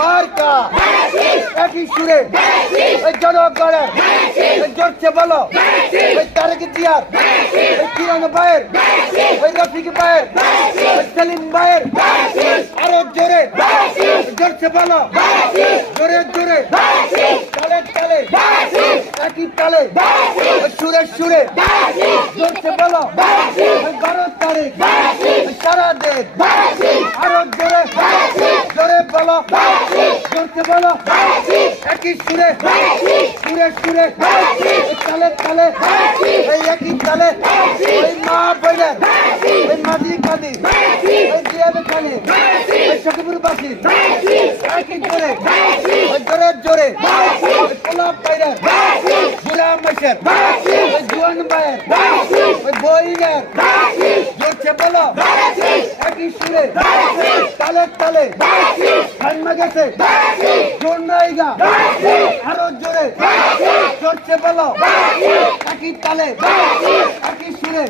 মার্কা একই সুরে ওই জনগণের জোরছে বলো ওই তারেক জিয়ার ওই কিরণ ভাইয়ের ওই রফিক ভাইয়ের ওই সেলিম ভাইয়ের আরো জোরে জোরছে বলো জোরে জোরে তালে তালে একই তালে সুরে সুরে জোরছে বলো ওই 12 তারিখ সারা দেশ আরো জোরে জোরে বলো জোরছে বলো একই সুরে সুরে সুরে তালে তালে এই একই তালে ওই মা বোনের ওই মাঝি কাঁদি ওই জিয়াবে খালি ওই সকিপুর বাসি একই জোরে ওই জোরে জোরে ওই পোলাপ বাইরের গুলাম মাসের ওই জুয়ান ভাইয়ের ওই বইনের জোরছে বলো একই সুরে তালে তালে ঠান্ডা গেছে জোর নাইগা আরো জোরে জোরছে বলো একই তালে একই সুরে